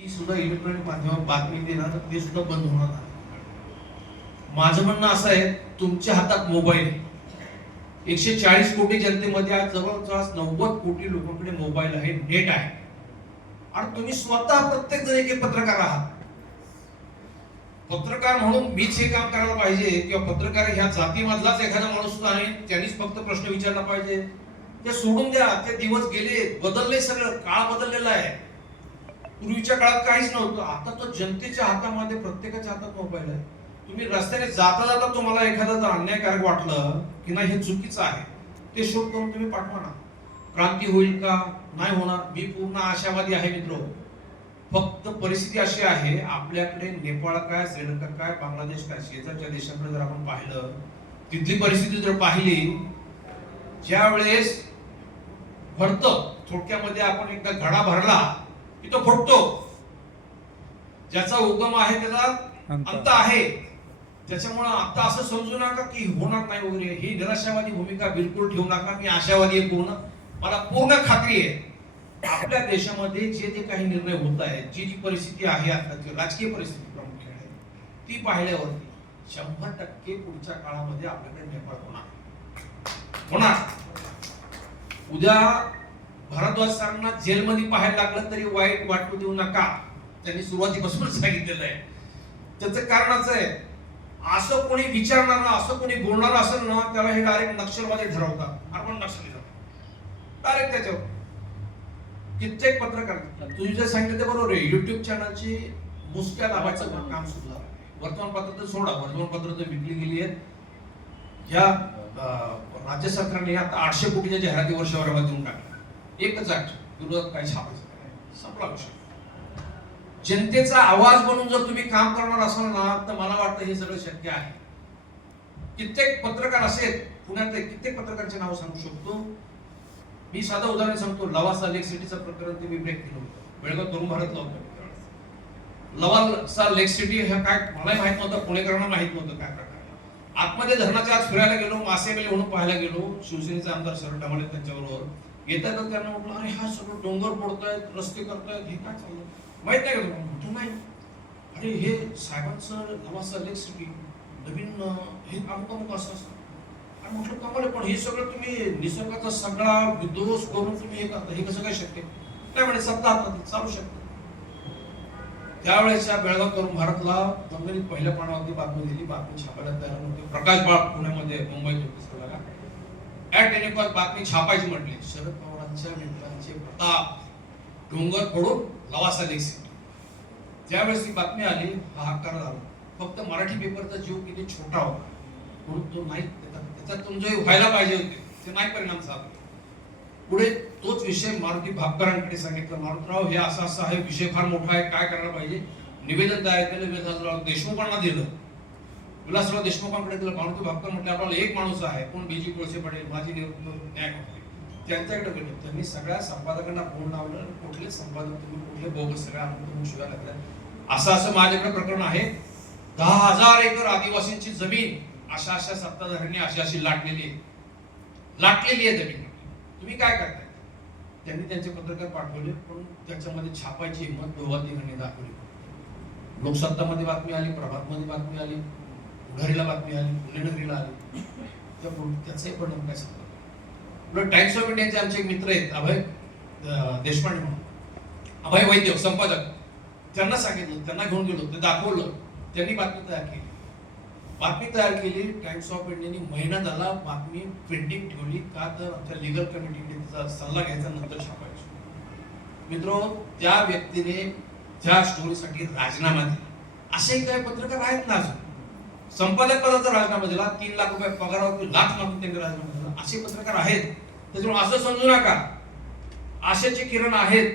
ती सुद्धा इलेक्ट्रॉनिक माध्यमात बातमी देणार ते सुद्धा बंद होणार नाही. माझं म्हणणं असं आहे, तुमच्या हातात मोबाईल आहे. 140 कोटी जनतेमध्ये आज जवळपास 90 कोटी लोकांकडे मोबाईल आहे, नेट आहे, आणि तुम्ही स्वतः प्रत्येक जण एक पत्रकार आहात. पत्रकार म्हणून मीच हे काम करायला पाहिजे किंवा पत्रकार ह्या जातीमधलाच एखादा माणूस आहे त्यांनीच फक्त प्रश्न विचारला पाहिजे ते सोडून द्या. ते दिवस गेले, बदलले, सगळं काळ बदललेला आहे. पूर्वीच्या काळात काहीच नव्हतं. आता तो जनतेच्या हातामध्ये, प्रत्येकाच्या हातात मोबाईल आहे. तुम्ही रस्त्याने जाता जाता तुम्हाला एखादा जर अन्यायकारक वाटलं की नाही हे चुकीचं आहे, ते शोध करून तुम्ही पाठवा ना. क्रांती होईल का? नाही होणार. मी पूर्ण आशावादी आहे मित्र. फक्त परिस्थिती अशी आहे, आपल्याकडे नेपाळ काय, श्रीलंका काय, बांगलादेश काय, शेजारच्या देशांकडे जर आपण पाहिलं, तिथली परिस्थिती जर पाहिली, ज्या वेळेस भरतं, थोडक्यामध्ये आपण एकदा घडा भरला की तो फुटतो. ज्याचा उगम आहे त्याचा अंत आहे. त्याच्यामुळे आता असं समजू नका की होणार नाही वगैरे, ही निराशावादी भूमिका बिलकुल ठेवू नका. मी आशावादी आहे पूर्ण. मला पूर्ण खात्री आहे आपल्या देशामध्ये जे जे काही निर्णय होत आहेत, जी जी परिस्थिती आहे, आताची राजकीय परिस्थिती प्रामुख्याने ती पाहिल्यावरती 100% पुढच्या काळामध्ये आपल्याकडे नेपाळ होणार. उद्या भारद्वाज सरांना जेलमध्ये पाहायला लागलं तरी वाईट वाटू देऊ नका. त्यांनी सुरुवातीपासूनच सांगितलेलं आहे. त्याचं कारणच आहे, असं कोणी विचारणार, असं कोणी बोलणार असेल ना, त्याला हे डायरेक्ट नक्षलवादी ठरवतात. आपण नक्षली जातो डायरेक्ट त्याच्यावर. कित्येक पत्रकार, तुम्ही जे सांगितलं ते बरोबर आहे. युट्यूब चॅनलची मुसक्या दाबायचं काम सुरू झालं. वर्तमानपत्र तर सोडा, वर्तमानपत्र तर विकली गेली आहेत. या राज्य सरकारने आता 800 कोटीच्या जाहिराती वर्षभरामध्ये देऊन टाकल्या. एकच ऍक्ट, विरोधात काही छापायचं नाही, संपला विषय. जनतेचा आवाज बनून जर तुम्ही काम करणार असाल ना, तर मला वाटतं हे सगळं शक्य आहे. कित्येक पत्रकार असे पुण्यातले कित्येक पत्रकारांचे नाव सांगू शकतो. मी साधं उदाहरण सांगतो. लवासा लेक सिटीचं प्रकरण ते मी ब्रेक केलं होतं. बेळगाव तरुण भारतला होतं. लवासा लेक सिटी हे काय मलाही माहित नव्हतं, पुणेकरांना माहित नव्हतं काय प्रकार. आतमध्ये धरणाच्या आत फिरायला गेलो, मासे मेले म्हणून पाहायला गेलो. शिवसेनेचे आमदार शरद ढमाले त्यांच्याबरोबर येतात. त्यांना म्हटलं, अरे हा सगळं डोंगर फोडतायत, रस्ते करतायत, हे काय चाललं माहित नाही का तुम्हाला? नाही. अरे हे साहेबांचं लवासा लेक सिटी नवीन हे अमुक अमुक असं असतं. आणि म्हटलं कमाल, पण हे सगळं तुम्ही निसर्गाचा सगळा विध्वंस करून तुम्ही हे करता, हे कसं काय शक्य? काय म्हणे, सत्ता हातात चालू शकतं. त्यावेळेसच्या बेळगाव तरुण भारतला दंगलीत पहिल्या पानावरती बातमी दिली. बातमी छापायला तयार नव्हती. प्रकाश बाळ पुण्यामध्ये, मुंबईत होते सगळ्याला. ऍट एनी कॉस्ट बातमी छापायची म्हटली. शरद पवारांच्या मित्रांचे प्रताप डोंगर फोडून लवासा लेक सिटी. ज्यावेळेस ती बातमी आली, हाहाकार झाला. फक्त मराठी पेपरचा जीव किती छोटा होता, म्हणून तो नाही, त्याच्यात तुमचे व्हायला पाहिजे होते, ते नाही परिणाम झाला. पुढे तोच विषय मारुती भापकरांकडे सांगितलं. मारुतराव हे असं असं आहे, विषय फार मोठा आहे, काय करायला पाहिजे? निवेदन तयार केलं. विलासराव देशमुखांना दिलं. विलासराव देशमुखांकडे दिलं. मारुती भापकर म्हटलं, आपल्याला एक माणूस आहे, कोण बीजी कोळसे पटेल, माझी न्याय त्यांच्याकडे गेलो. त्यांनी सगळ्या संपादकांना फोन लावलं. कुठले संपादक तुम्ही, कुठले बोगस, सगळ्या आपण शिवाय लागल्या. असं माझ्याकडे प्रकरण आहे. 10,000 एकर आदिवासींची जमीन अशा अशा सत्ताधाऱ्यांनी अशी लाटलेली आहे जमीन. तुम्ही काय करताय? त्यांनी त्यांचे पत्रकार पाठवले, पण त्याच्यामध्ये छापायची हिंमत दोघा तिघांनी दाखवली. लोकसत्तामध्ये बातमी आली, प्रभातमध्ये बातमी आली, घरीला बातमी आली, पुणेनगरीला आली. त्याचाही परिणाम काय सांगतो. टाइम्स ऑफ इंडियाचे आमचे एक मित्र आहेत, अभय देशपांडे म्हणून, अभय वैद्य संपादक. त्यांना सांगितलं, त्यांना घेऊन गेलो, ते दाखवलं. त्यांनी बातमी तयार केली. टाइम्स ऑफ इंडियाने महिना झाला बातमी पेंडिंग ठेवली. का तर आमच्या लिगल कमिटीने त्याचा सल्ला घ्यायचा, नंतर छापायचं. मित्रो, त्या व्यक्तीने त्या स्टोरीसाठी राजीनामा दिला. असेही काही पत्रकार आहेत ना, अजून संपादक पदाचा राजीनामा दिला, 3 लाख रुपये पगारावरती लाच मागून त्यांनी राजीनामा दिला. असे पत्रकार आहेत. त्याच्यामुळे असं समजू नका आशेचे किरण आहेत.